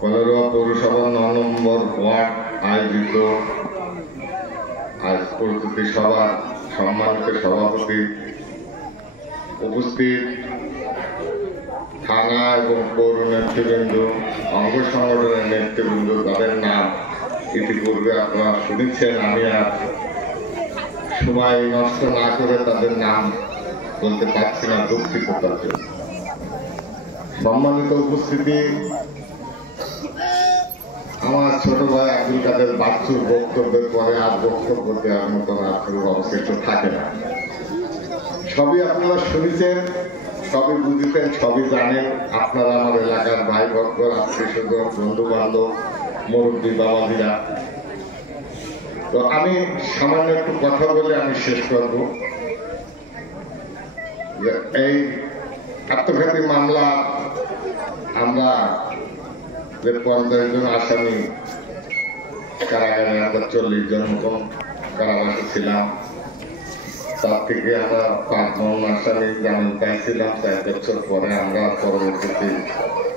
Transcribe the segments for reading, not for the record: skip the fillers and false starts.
কলারোয়া পৌরসভা ৯ নম্বর ওয়ার্ড আয়োজিত আজ প্রস্তুতি সভার সম্মানিত সভাপতি, উপস্থিত থানা এবং পৌর নেতৃবৃন্দ, অঙ্গ সংগঠনের নেতৃবৃন্দ, তাদের নাম ইতিপূর্বে আপনারা শুনেছেন। আমি আর সময় নষ্ট না করে তাদের নাম বলতে পারছি না, দুঃখিত তার জন্য। সম্মানিত উপস্থিতি, আমার ছোট ভাই আব্দুল কাদের বাচ্চুর বক্তব্যের পরে আর বক্তব্য দেওয়ার মতন অবশিষ্ট থাকে না। সবই আপনারা শুনেছেন, সবই বুঝেছেন, সবই জানেন। আপনারা আমার এলাকার ভাই ভক্ত, আত্মীয় স্বজন, বন্ধু বান্ধব, মুরব্বী বাবাজিরা। তো আমি সামান্য একটু কথা বলে আমি শেষ করব। এই আত্মঘাতী মামলা আমরা যে 50 জন আসামি কারাগারে, আমরা 40 জন মতন কারাবাসে ছিলাম। তার থেকে আমরা 5 জন আসামি জামিন পাইছিলাম। 4 বছর পরে আমরা পরবর্তীতে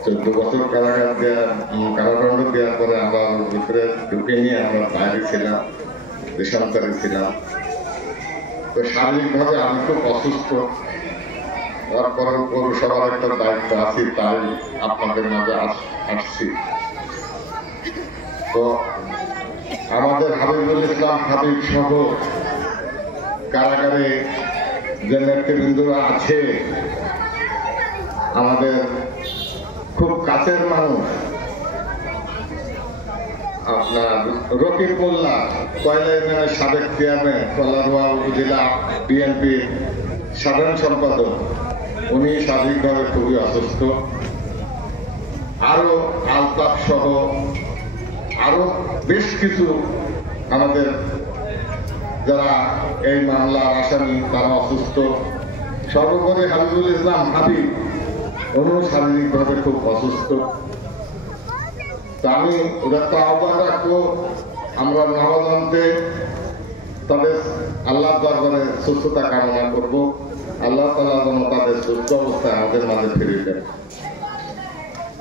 14 বছর কারাদণ্ড দেওয়ার পরে আমরা ভিতরে ঢুকে নিয়ে আমরা বাইরে ছিলাম, দেশান্তরে ছিলাম। তো শারীরিকভাবে আমি খুব অসুস্থ, তারপরে পৌরসভার একটা দায়িত্ব আছে, তাই আপনাদের মাঝে আসছি। তো আমাদের হাবিবুল ইসলাম হাবিব সহ কারাগারে যে নেতৃবৃন্দরা আছে, আমাদের খুব কাছের মানুষ, আপনার রকিব মোল্লা, কয়লা ইউনিয়নের সাবেক চেয়ারম্যান, কলারোয়া উপজেলা বিএনপির সাধারণ সম্পাদক, উনি শারীরিকভাবে খুবই অসুস্থ। আরো আলতাফ সহ আরো বেশ কিছু আমাদের যারা এই মামলার আসামি, তারা অসুস্থ। সর্বোপরি হাবিবুল ইসলাম হাবিব, উনিও শারীরিকভাবে খুব অসুস্থ। তা আমি ওদের তো আহ্বান রাখবো, আমরা নবদন্তে তাদের আল্লাহ দরবারে সুস্থতা কামনা করব। আল্লাহ তাআলা যেন তাদের সুস্থ অবস্থায় আমাদের মাঝে ফিরিয়ে দেন।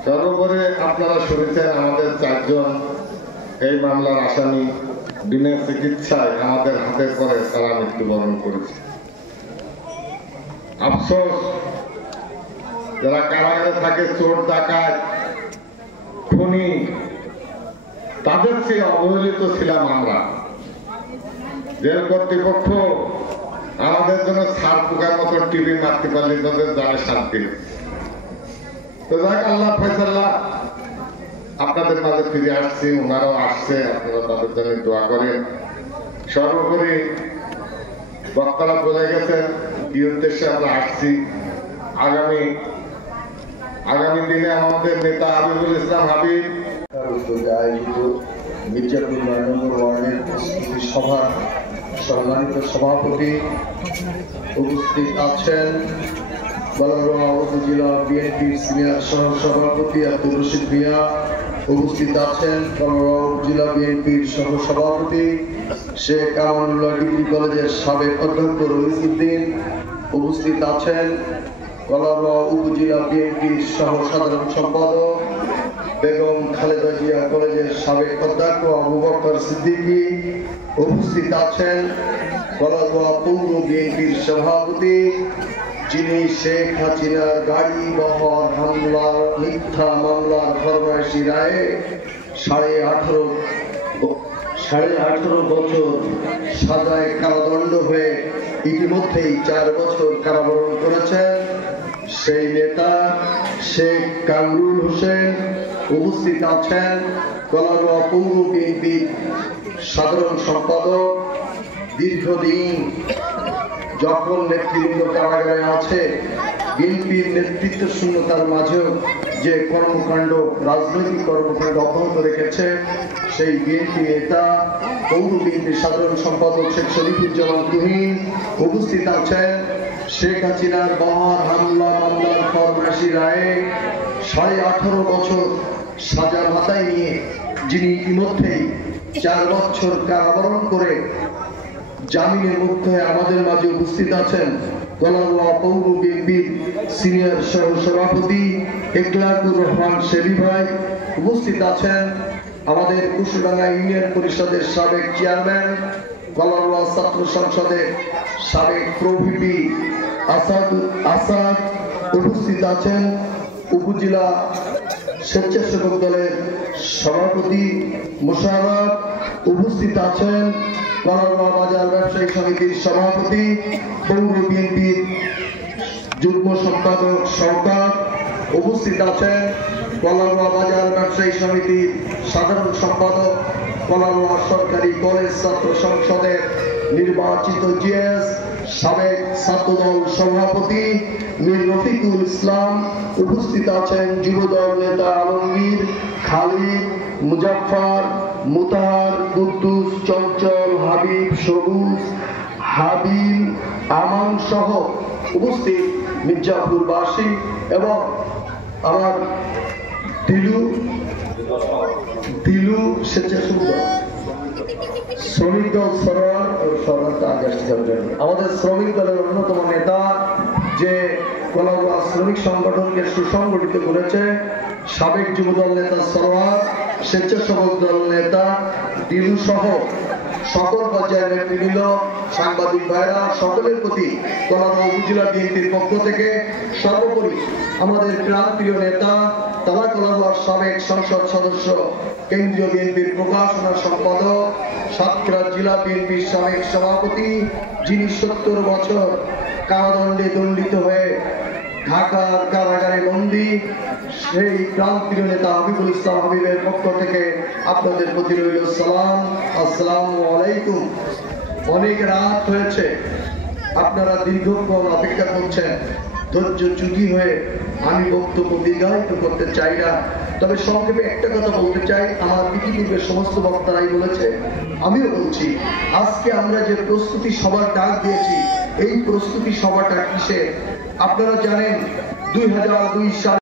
সর্বোপরি আপনারা শুনেছেন, আমাদের 4 জন এই মামলার আসামি বিনা চিকিৎসায় আমাদের হাতের পরে তারা মৃত্যুবরণ করেছে। আফসোস, যারা কারাগারে থাকে, চোর ডাকাত খুনি, তাদের চেয়ে অবহেলিত ছিলাম আমরা। জেল কর্তৃপক্ষ আমাদের জন্য ছাড় পোকার মতো টিভি মারতে পারলে তাদের জানে শান্তি। তো যাক, আল্লাহ ফয়সালা, আপনাদের মাঝে ফিরে আসছি, ওনারাও আসছে, আপনারা তাদের জন্য দোয়া করেন। সর্বোপরি বক্তারা বলে গেছেন কি উদ্দেশ্যে আমরা আসছি। আগামী দিনে আমাদের নেতা হাবিবুল ইসলাম হাবিব আয়োজিত মির্জাপুর 9 নম্বর ওয়ার্ডের প্রস্তুতি সভার সম্মানিত সভাপতি, উপস্থিত আছেন কলারোয়া উপজেলা বিএনপির সিনিয়র সহ সভাপতি আব্দুর রশিদ মিয়া, উপস্থিত আছেন কলারোয়া উপজেলা বিএনপির সহ সভাপতি শেখ আমানুল্লাহ ডিগ্রি কলেজের সাবেক অধ্যক্ষ রইসউদ্দিন, উপস্থিত আছেন কলারোয়া উপজেলা বিএনপির সহ সাধারণ সম্পাদক বেগম খালেদা জিয়া কলেজের সাবেক অধ্যক্ষ আবু বকর সিদ্দিকী, উপস্থিত আছেন কলারোয়া পৌর বিএনপির সভাপতি, যিনি শেখ হাসিনার গাড়ি বহর হামলার মিথ্যা মামলার ফরমায়েশি রায়ে 18.5 বছর সাজায় কারাদণ্ড হয়ে ইতিমধ্যেই 4 বছর কারাবরণ করেছেন, সেই নেতা শেখ কামরুল হোসেন। উপস্থিত আছেন কলারোয়া পৌর বিএনপির সাধারণ সম্পাদক, দীর্ঘদিন যখন নেতৃবৃন্দ কারাগারে আছে, বিএনপির নেতৃত্ব শূন্যতার মাঝেও যে কর্মকাণ্ড, রাজনৈতিক কর্মকাণ্ড অব্যাহত রেখেছে, সেই বিএনপি নেতা পৌর বিএনপির সাধারণ সম্পাদক শেখ শরীফুজ্জামান তুহিন। উপস্থিত আছেন শেখ হাসিনার বহর হামলা মামলার ফরমায়েশি রায়ে 18.5 বছর সাজা মাথায় নিয়ে যিনি ইতিমধ্যেই 4 বছর কারাবরণ করে জামিনে মুক্ত হয়ে আমাদের মাঝে উপস্থিত আছেন কলারোয়া পৌর বিএনপির সিনিয়র সহ সভাপতি ইকলাকুর রহমান শেরি ভাই, উপস্থিত আছেন আমাদের কুশডাঙ্গা ইউনিয়ন পরিষদের সাবেক চেয়ারম্যান, কলারোয়া ছাত্র সংসদের সাবেক প্রভিপি আসাদ, উপস্থিত আছেন উপজেলা স্বেচ্ছাসেবক দলের সভাপতি মোশাররফ, উপস্থিত আছেন কলারোয়া বাজার ব্যবসায়ী সমিতির সভাপতি পৌর বিএনপির যুগ্ম সম্পাদক শওকত, উপস্থিত আছেন কলারোয়া বাজার ব্যবসায়ী সমিতির সাধারণ সম্পাদক, কলারোয়া সরকারি কলেজ ছাত্র সংসদের নির্বাচিত জিএস, সাবেক ছাত্রদল সভাপতি মীর রফিকুল ইসলাম, উপস্থিত আছেন যুবদল নেতা আলমগীর, খালিদ, মুজাফফর, মুতাহার, কুদ্দুস, চঞ্চল, হাবিব, সবুজ, হাবিল, আমান সহ উপস্থিত মির্জাপুরবাসী এবং আমার দিলু স্বেচ্ছাসেবক শ্রমিক দল আমাদের শ্রমিক দলের অন্যতম নেতা, যে কলারোয়া শ্রমিক সংগঠনকে সুসংগঠিত করেছে, সাবেক যুবদল নেতা সরোয়ার, স্বেচ্ছাসেবক দল নেতা দিলু সহ সকল পর্যায়ের নেতৃবৃন্দ, সাংবাদিক ভাইরা, সকলের প্রতি কলারোয়া উপজেলা বিএনপির পক্ষ থেকে সর্বোপরি আমাদের প্রাণপ্রিয় নেতা তালা কলারোয়ার সাবেক সংসদ সদস্য, কেন্দ্রীয় বিএনপির প্রকাশনা সম্পাদক, সাতক্ষীরা জেলা বিএনপির সাবেক সভাপতি, যিনি 70 বছর কারাদণ্ডে দণ্ডিত হয়ে ঢাকার কারাগারে বন্দী, সেই প্রাণপ্রিয় নেতা হাবিবুল ইসলাম হাবিবের পক্ষ থেকে আপনাদের প্রতি রইল সালাম, আসসালামু আলাইকুম। অনেক রাত হয়েছে, আপনারা দীর্ঘক্ষণ অপেক্ষা করছেন, ধৈর্যচ্যুতি হয়ে আমি বক্তব্য দীর্ঘায়িত করতে চাই না, তবে সংক্ষেপে একটা কথা বলতে চাই। আমার পৃথিবীর সমস্ত বক্তারাই বলেছে, আমিও বলছি, আজকে আমরা যে প্রস্তুতি সভার ডাক দিয়েছি, এই প্রস্তুতি সভাটা কিসের? আপনারা জানেন 2002 সালে